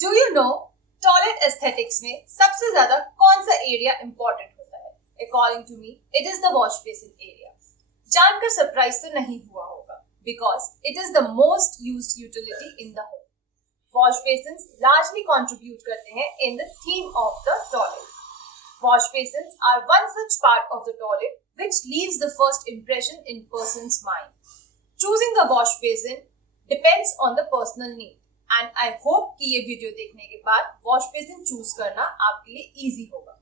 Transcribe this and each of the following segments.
Do you know toilet aesthetics में सबसे ज्यादा कौन सा एरिया इंपॉर्टेंट होता है? According to me it is the wash basin area. जानकर सरप्राइज तो नहीं हुआ होगा because it is the most used utility in the home. Wash basins largely contribute करते हैं in the theme of the toilet. Wash basins are one such part of the toilet which leaves the first impression in person's mind. Choosing the wash basin depends on the personal need. And I hope कि ये video देखने के बाद wash basin choose करना आपके लिए easy होगा।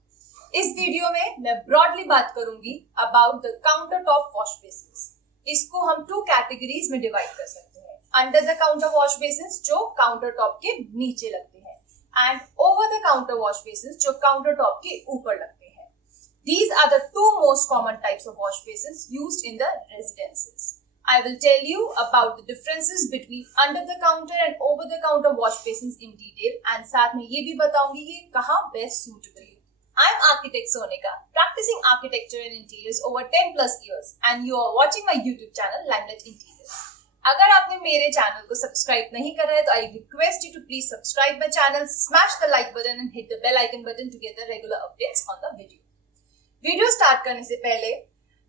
इस वीडियो में मैं ब्रॉडली बात करूंगी about the counter top wash basins. इसको हम 2 कैटेगरीज में डिवाइड कर सकते हैं। Under the counter wash basins जो काउंटर टॉप के नीचे लगते हैं and over the counter wash basins जो काउंटर टॉप के ऊपर लगते हैं। These are the 2 most common types of wash basins used in the residences. I will tell you about the differences between under the counter and over the counter wash basins in detail and साथ में ये भी बताऊंगी कि कहाँ best suitable है। I am architect Sonika, practicing architecture and interiors over 10 plus years and you are watching my YouTube channel Limelight Interiors. अगर आपने मेरे चैनल को सब्सक्राइब नहीं करा है तो I request you to please subscribe my channel, smash the like button and hit the bell icon button to get the regular updates on the video. Video start करने से पहले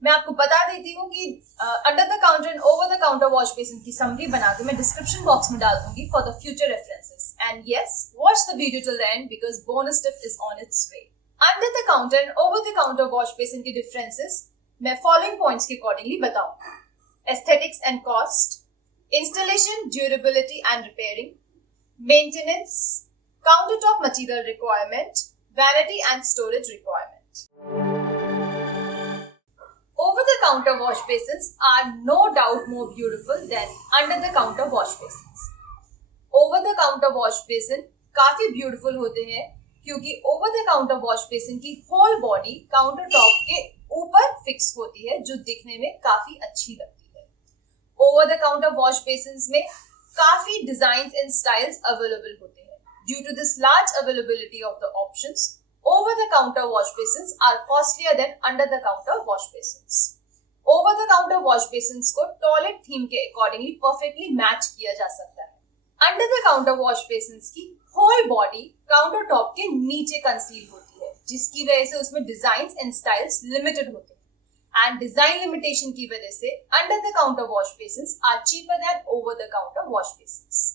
मैं आपको बता देती हूँ कि under the counter and over the counter wash basin की समरी बना के मैं डिस्क्रिप्शन बॉक्स में डाल दूंगी for the future references and yes watch the video till the end because bonus tip is on it's way. Under the counter and over the counter wash basin के differences मैं following points के accordingly बताऊंगी। Aesthetics and cost, installation, durability and repairing, maintenance, counter top material requirement, vanity and storage requirement. Over-the-counter wash basins are no doubt more beautiful than under-the-counter wash basins. Over-the-counter wash basin काफी beautiful होते हैं क्योंकि over-the-counter wash basin की whole body counter top के ऊपर fix होती है जो दिखने में काफी अच्छी लगती है। Over-the-counter wash basins में काफी designs and styles available होते हैं। Due to this large availability of the options, over-the-counter wash basins are costlier than under-the-counter wash basins. Over-the-counter wash basins को टॉयलेट थीम के अकॉर्डिंगली परफेक्टली मैच किया जा सकता है। अंडर-द-काउंटर वॉश बेसिन्स की whole body counter top के नीचे conceal होती है जिसकी वजह से उसमें डिजाइन एंड स्टाइल्स लिमिटेड होते हैं एंड डिजाइन लिमिटेशन की वजह से under the counter wash basins are cheaper than over the counter wash basins.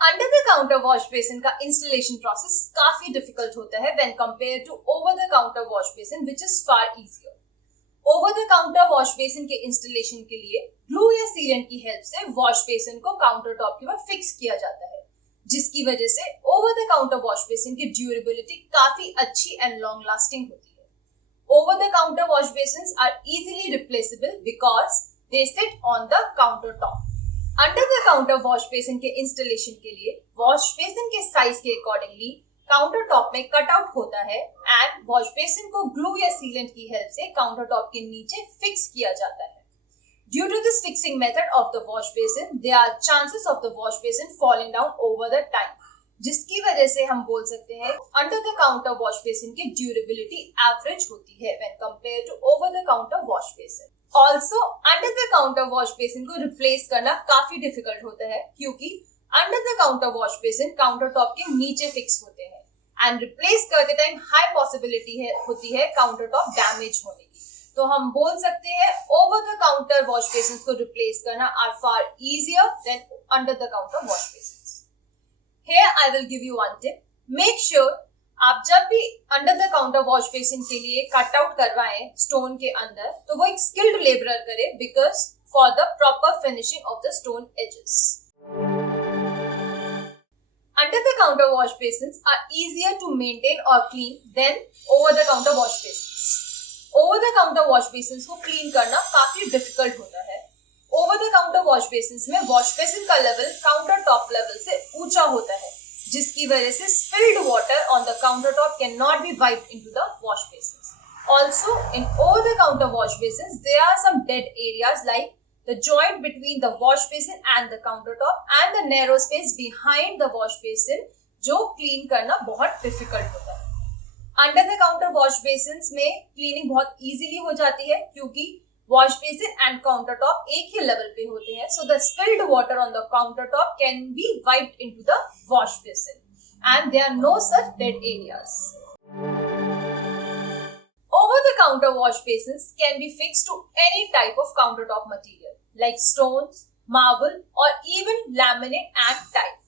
Under the counter wash basin का इंस्टॉलेशन प्रोसेस काफी डिफिकल्ट होता है when compare to over the counter wash basin which is far easier. Over the counter wash basin के installation के लिए glue या sealant की help से वॉश बेसिन को काउंटर टॉप के ऊपर फिक्स किया जाता है जिसकी वजह से over the counter wash basin की ड्यूरेबिलिटी काफी अच्छी एंड लॉन्ग लास्टिंग होती है। Over the counter wash basins are easily replaceable because they sit on the counter top. Under the counter wash basin के इंस्टॉलेशन के लिए वॉश बेसिन के size के अकॉर्डिंगली काउंटर टॉप में कट आउट होता है एंड वॉश बेसिन को glue या सीलेंट की हेल्प से काउंटर टॉप के नीचे फिक्स किया जाता है। Due to this fixing method of the wash basin there are chances of the wash basin falling down over the time जिसकी वजह से हम बोल सकते हैं under the counter wash basin की ड्यूरेबिलिटी एवरेज होती है when compare to over the counter wash basin. Also under the counter wash basin को रिप्लेस करना काफी डिफिकल्ट होता है क्योंकि under the counter wash basin counter top के नीचे फिक्स होते हैं एंड रिप्लेस करते टाइम हाई पॉसिबिलिटी होती है काउंटर टॉप डैमेज होने की। तो हम बोल सकते हैं over the counter wash basin को रिप्लेस करना are far easier than under the counter wash basin. Here I will give you one tip. Make sure आप जब भी under the counter wash basin के लिए कट आउट करवाएं stone के अंदर तो वो एक स्किल्ड लेबरर करे because for the proper finishing of the stone edges. Under the counter wash basins are easier to maintain और clean than over the counter wash basins. Over the counter wash basins को clean करना काफी difficult होता है। Over the counter wash basins में wash basin का level counter top level से ऊंचा होता है जिसकी वजह से spilled water on the countertop cannot be wiped into the wash basins. Also, in over-the-counter wash basins, there are some dead areas like the joint between the wash basin and the countertop and the narrow space behind the wash basin जो clean करना बहुत difficult होता है। Under the counter wash basins में cleaning बहुत easily हो जाती है क्योंकि wash basin and counter top एक ही लेवल पे होते हैं, so the spilled water on the counter top can be wiped into the wash basin and there are no such dead areas. Over-the-counter wash basins can be fixed to any type of countertop material like stones, marble, or even laminate and tile.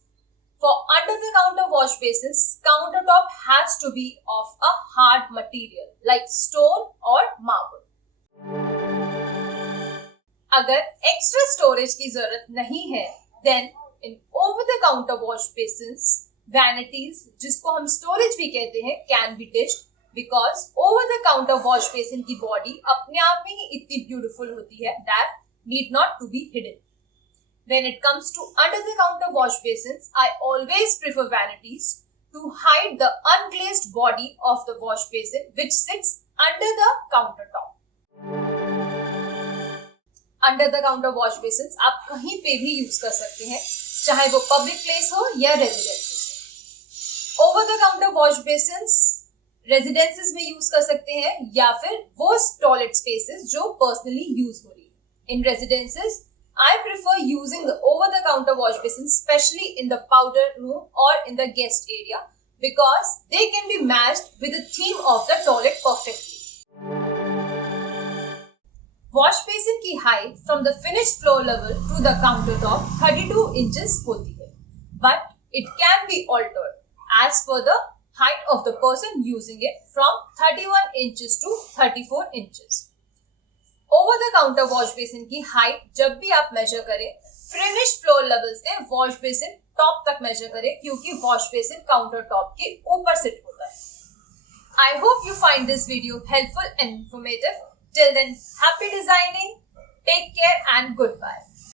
For under-the-counter wash basins, countertop has to be of a hard material like stone or marble. अगर extra storage की जरूरत नहीं है, then in over-the-counter wash basins, vanities, जिसको हम storage भी कहते हैं, can be dished. Because over-the-counter wash basin की body अपने आप में ही इतनी beautiful होती है that need not to be hidden. When it comes to under-the-counter wash basins, I always prefer vanities to hide the unglazed body of the wash basin which sits under the countertop. Under-the-counter wash basins आप कहीं पे भी use कर सकते हैं, चाहे वो public place हो या residences हो. Over-the-counter wash basins रेजिडेंसेस में यूज कर सकते हैं या फिर वो टॉयलेट स्पेसेस जो पर्सनली यूज हो रही है. In residences I prefer using the over the counter wash basin specially in the powder room और in the guest area because they can be matched with the theme of the toilet perfectly. Wash basin की height from the finish floor level to the counter top 32 inches होती है, but it can be altered as per the height of the person using it from 31 inches to 34 inches. Over the counter wash basin की height जब भी आप measure करें, finish floor level से wash basin top तक measure करें क्योंकि wash basin counter top के ऊपर sit होता है. I hope you find this video helpful and informative. Till then, happy designing, take care and goodbye.